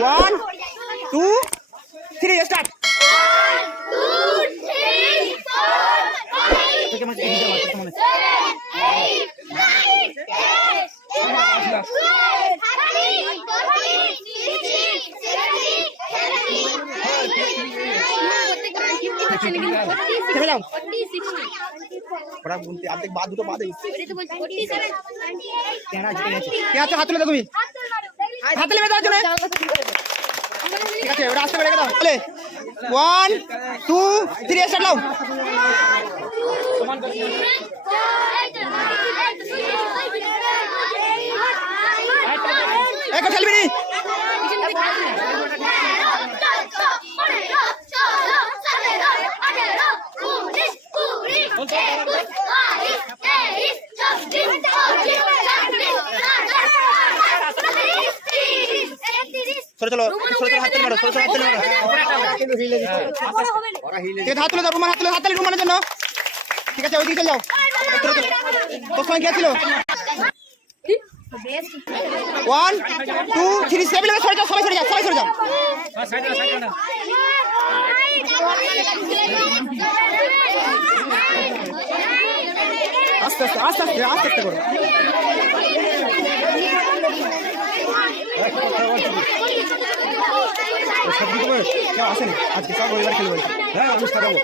1 2 3 start. অর্ধেক বাদ দুটো বাদে হাত তুলে তুমি হাত তুলে বেঁধে আছে ঠিক আছে ওটা আসতে পেরে দাও 1 2 3 স্টার্ট নাও এক খেলবি নি চলো হাত তুলে মারো হাত তুলে মারো হাত তুলে দাও রুমান হাত তুলে রুমানের জন্য ঠিক আছে ওইদিকে চলে যাও তোর সময় কে ছিল 1 2 3 7 সরে যাও সবাই সরে যাও আস্তে আস্তে করো আসেনি আজকে সব রবিবার খেলবো হ্যাঁ আমি সারাবো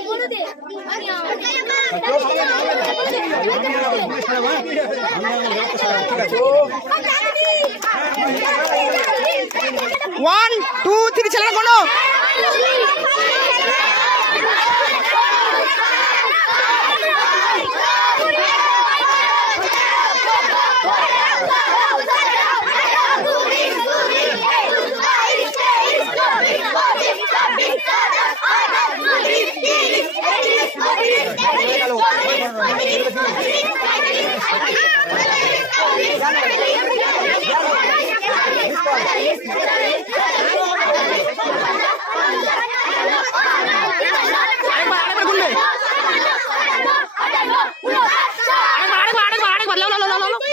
1 2 3 ছেলেরা কোনো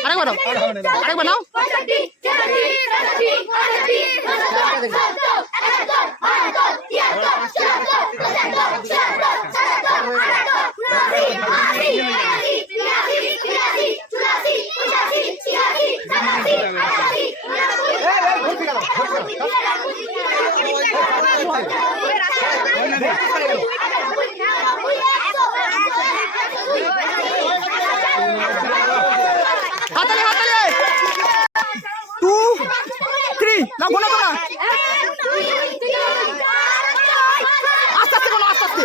আরেকবার নাও হাতালে 2 3 না গোনা আস্তে গোনা আস্তে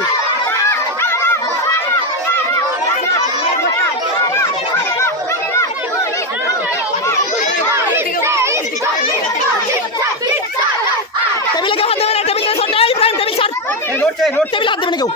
টেবিলে কেউ হাত দেবে না টেবিল সর নাই প্রাইম টেবিল সর নোট টেবিল হাত দেবে না কেউ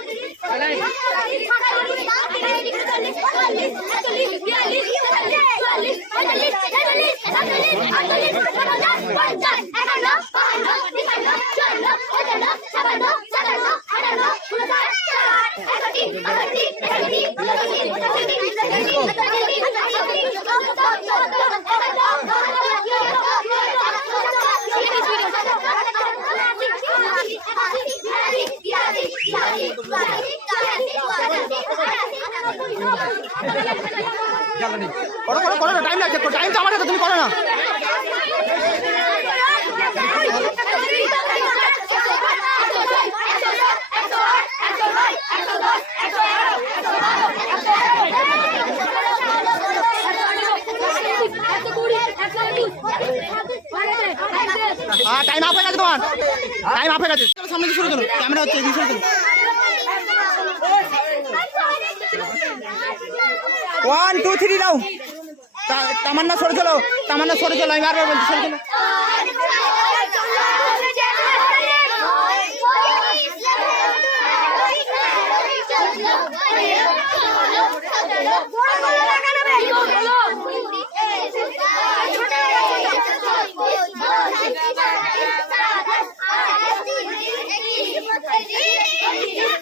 করো না টাইম লাগছে টাইম তো আমার সাথে তুমি করো না টাইম আপ হয়ে গেছে তোমার টাইম আপ হয়ে গেছে সামনে শুরু করো ক্যামেরা হচ্ছে এদিকে শুরু করো 1 2 3 নাও তামান্না সরে চলো আমি বারবার বলছি সরে চলো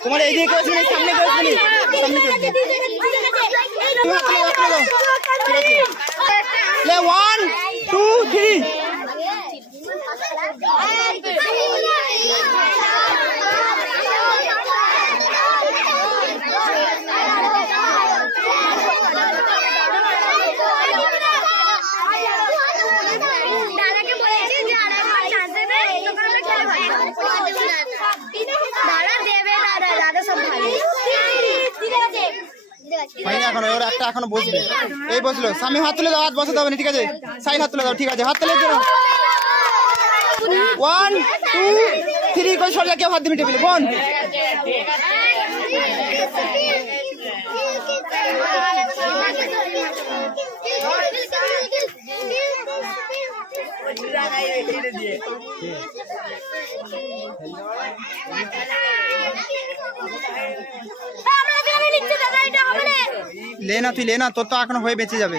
তোমার এই দিকে কেউ আসবে সামনে কেউ আসবে সামনে কেউ আসবে ले 1 2 3 হয়নি এখনো, ওর একটা এখনো বসবে। এই বসলো, স্বামী হাত তুলে দাও, হাত বসাতে হবে না, ঠিক আছে? সাইড হাত তুলে দাও, ঠিক আছে? হাত তুলে দাও। 1 2 3 করে সরে কেউ হাত দিবি টেবিলে, বোন। তুই লে না, তোর তো এখনো হয়ে বেঁচে যাবে।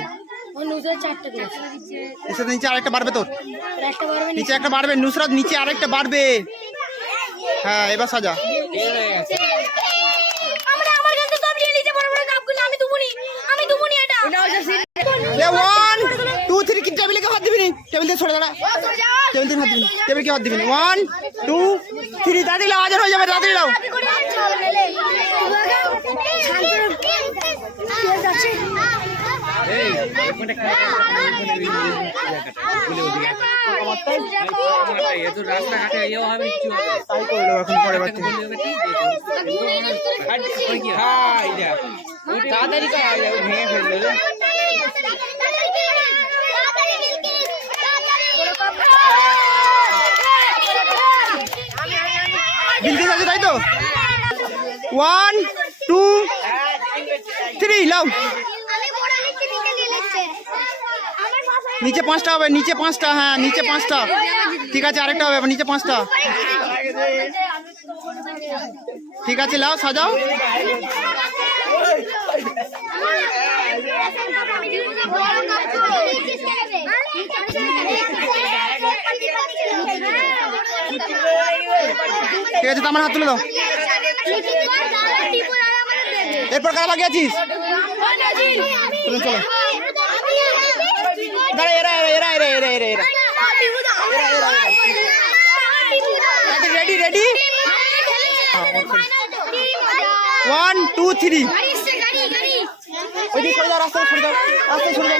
নিচে আরেকটা বাড়বে, তোর নিচে একটা বাড়বে নুসরাত, নিচে আরেকটা বাড়বে। হ্যাঁ এবার সাজা। 1 2 3 কি টেবিলে কেউ হাত দিবি নি, টেবিল দিয়ে সরে দাঁড়া, টেবিল দিয়ে হাত দিবি, টেবিল কেউ হাত দিবি 1 2 3 তাড়াতাড়ি লাও, আজান হয়ে যাবে, তাড়াতাড়ি লাও। তাই তো 1 2 3 লাও। নিচে 5টা হবে, নিচে 5টা, হ্যাঁ নিচে 5টা, ঠিক আছে? আরেকটা হবে, নিচে 5টা, ঠিক আছে? লাও সাজাও। ঠিক আছে, আমার হাত তুলে দাও। এরপর কারা বাকি আছিস? চলো দাঁড়া, এরা রেডি রেডি 1 2 3 ওইদিকে সরে যাও, রাস্তায় সরে যাও, রাস্তায় সরে যাও,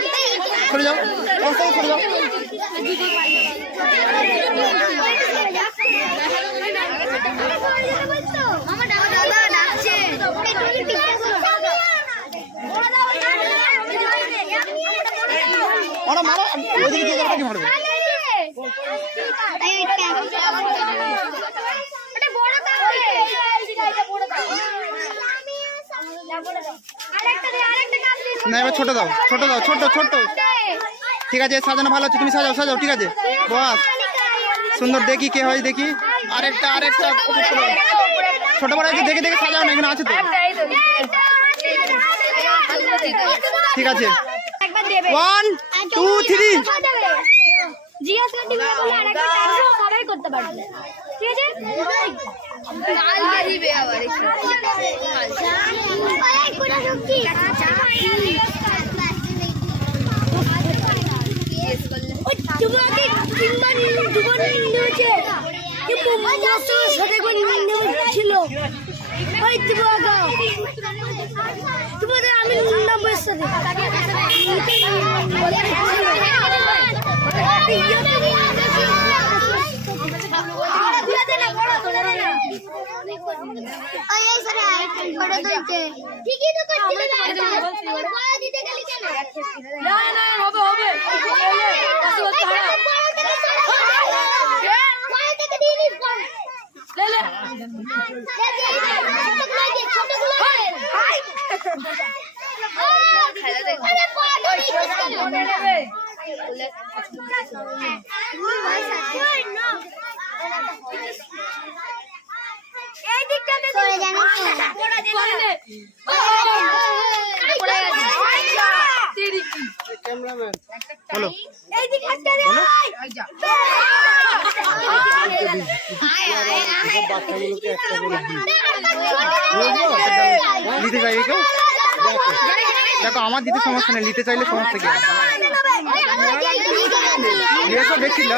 সরে যাও, রাস্তায় সরে যাও। মারো, ওইদিকে দিয়ে যাবে, কি মারবে? না এবার ছোট দাও, ছোট দাও, ছোট ছোট, ঠিক আছে? সাজানো ভালো আছে, তুমি সাজাও, সাজাও, ঠিক আছে? বাস সুন্দর, দেখি কে হয়, দেখি। আরেকটা ছোট বড় আছে, দেখে দেখে সাজাও না, এখানে আছে তো, ঠিক আছে? 1 2 3 করতে পারবে, ঠিক আছে? বলো নিতে চাইবে কেউ? দেখো আমার দিতে সমস্যা নেই, নিতে চাইলে সমস্যা কি? দেখছিল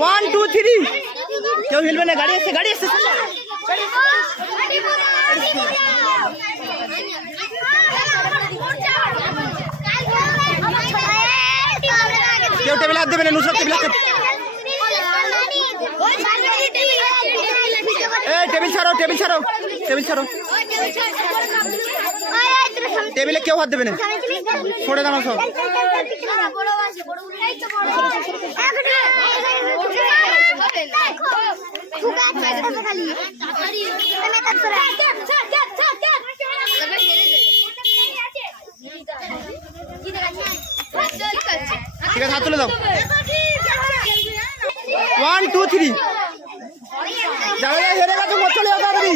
ওয়ান টু থ্রি কেউ হিলবে না, গাড়ি এসছে, গাড়ি এসছে। আমার কেউ টেবিলে হাত দেবে না, নুসরাত টেবিলে হাত। এই টেবিল ছাড়ো, টেবিল ছাড়ো, টেবিল ছাড়ো। টেবিলে কেউ হাত দেবে না, সরে দাঁড়াও সব। ঠিক আছে, হাত তুলে দাও। 1 2 3 যাবে, হেরে গেছো, চলে যাও তাড়াতাড়ি।